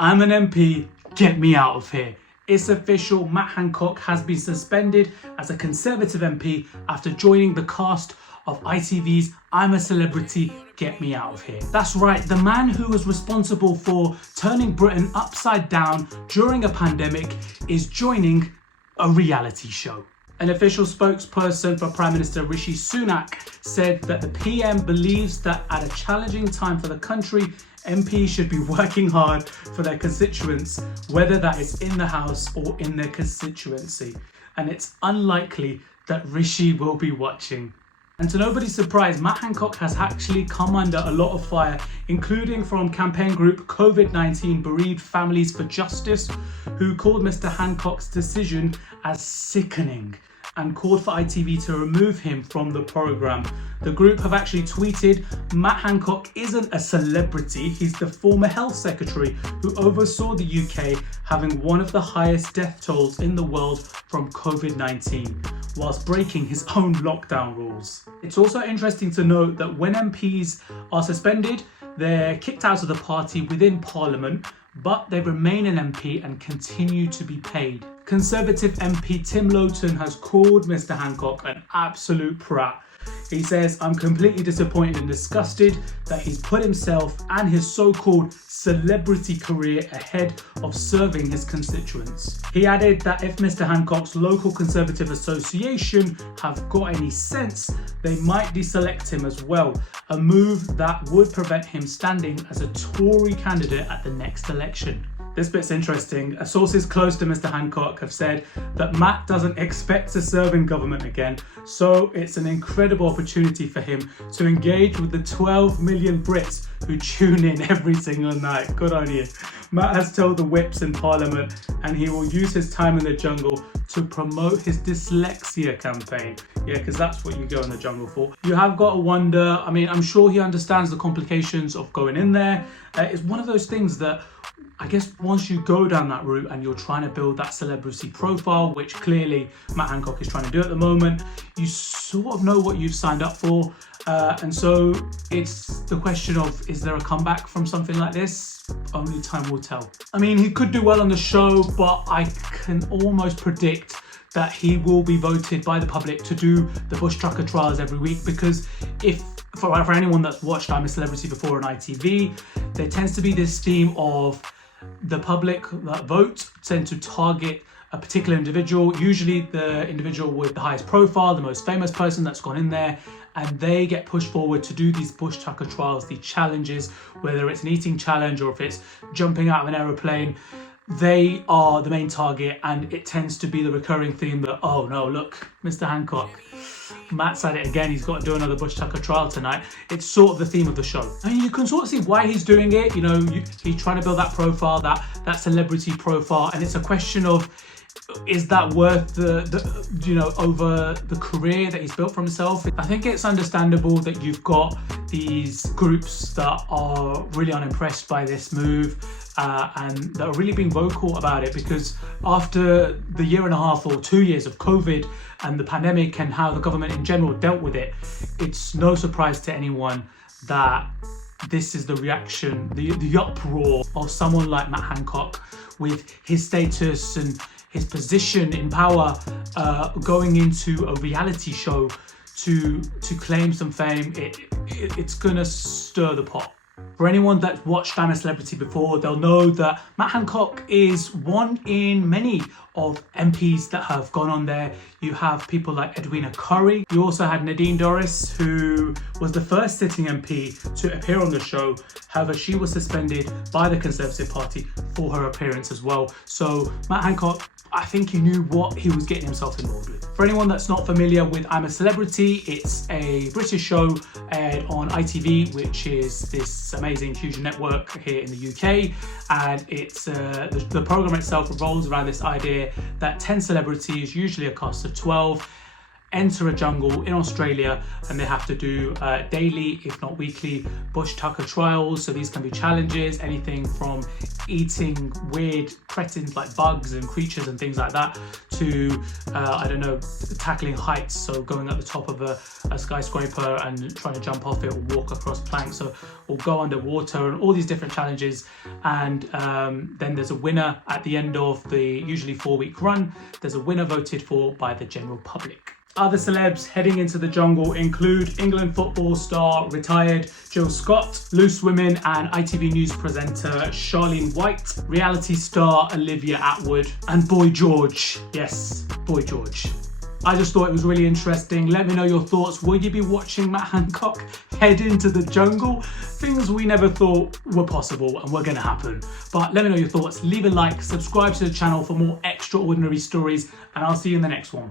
I'm an MP, get me out of here. It's official, Matt Hancock has been suspended as a Conservative MP after joining the cast of ITV's I'm a Celebrity, Get Me Out of Here. That's right, the man who was responsible for turning Britain upside down during a pandemic is joining a reality show. An official spokesperson for Prime Minister Rishi Sunak said that the PM believes that at a challenging time for the country, MPs should be working hard for their constituents, whether that is in the House or in their constituency. And it's unlikely that Rishi will be watching. And to nobody's surprise, Matt Hancock has actually come under a lot of fire, including from campaign group COVID-19 Bereaved Families for Justice, who called Mr. Hancock's decision as sickening and called for ITV to remove him from the programme. The group have actually tweeted, Matt Hancock isn't a celebrity, he's the former health secretary who oversaw the UK having one of the highest death tolls in the world from COVID-19, whilst breaking his own lockdown rules. It's also interesting to note that when MPs are suspended, they're kicked out of the party within Parliament, but they remain an MP and continue to be paid. Conservative MP Tim Loughton has called Mr. Hancock an absolute prat. He says, I'm completely disappointed and disgusted that he's put himself and his so-called celebrity career ahead of serving his constituents. He added that if Mr. Hancock's local Conservative association have got any sense, they might deselect him as well, a move that would prevent him standing as a Tory candidate at the next election. This bit's interesting. Sources close to Mr. Hancock have said that Matt doesn't expect to serve in government again, so it's an incredible opportunity for him to engage with the 12 million Brits who tune in every single night. Good on you. Matt has told the whips in Parliament and he will use his time in the jungle to promote his dyslexia campaign. Yeah, because that's what you go in the jungle for. You have got to wonder, I mean, I'm sure he understands the complications of going in there. It's one of those things that I guess once you go down that route and you're trying to build that celebrity profile, which clearly Matt Hancock is trying to do at the moment, you sort of know what you've signed up for. And so it's the question of, is there a comeback from something like this? Only time will tell. I mean, he could do well on the show, but I can almost predict that he will be voted by the public to do the bush trucker trials every week, because for anyone that's watched I'm a Celebrity before on ITV, there tends to be this theme of the public that vote tend to target a particular individual, usually the individual with the highest profile, the most famous person that's gone in there, and they get pushed forward to do these bush tucker trials, these challenges, whether it's an eating challenge or if it's jumping out of an aeroplane. They are the main target, and it tends to be the recurring theme that, oh no, look, Mr. Hancock, Matt said it again, he's got to do another bush tucker trial tonight. It's sort of the theme of the show. I mean, you can sort of see why he's doing it. You know, he's trying to build that profile, that celebrity profile, and it's a question of, is that worth the over the career that he's built for himself? I think it's understandable that you've got these groups that are really unimpressed by this move and that are really being vocal about it, because after the year and a half or 2 years of COVID and the pandemic and how the government in general dealt with it, it's no surprise to anyone that this is the reaction, the uproar of someone like Matt Hancock with his status and his position in power, going into a reality show to claim some fame. It's gonna stir the pot. For anyone that's watched I'm a Celebrity before, they'll know that Matt Hancock is one in many of MPs that have gone on there. You have people like Edwina Curry. You also had Nadine Dorries, who was the first sitting MP to appear on the show. However, she was suspended by the Conservative Party for her appearance as well. So Matt Hancock, I think he knew what he was getting himself involved with. For anyone that's not familiar with I'm a Celebrity, it's a British show aired on ITV, which is this amazing huge network here in the UK. And it's the program itself revolves around this idea that 10 celebrities, usually a cast of 12, enter a jungle in Australia, and they have to do daily, if not weekly, bush tucker trials. So these can be challenges, anything from eating weird cretins like bugs and creatures and things like that, to I don't know, tackling heights, so going at the top of a skyscraper and trying to jump off it, or walk across planks, or go underwater, and all these different challenges. And then there's a winner at the end of the usually 4-week run. There's a winner voted for by the general public. Other celebs heading into the jungle include England football star retired Jill Scott, Loose Women and ITV News presenter Charlene White, reality star Olivia Attwood, and Boy George. Yes, Boy George. I just thought it was really interesting. Let me know your thoughts. Will you be watching Matt Hancock head into the jungle? Things we never thought were possible and were going to happen. But let me know your thoughts. Leave a like, subscribe to the channel for more extraordinary stories, and I'll see you in the next one.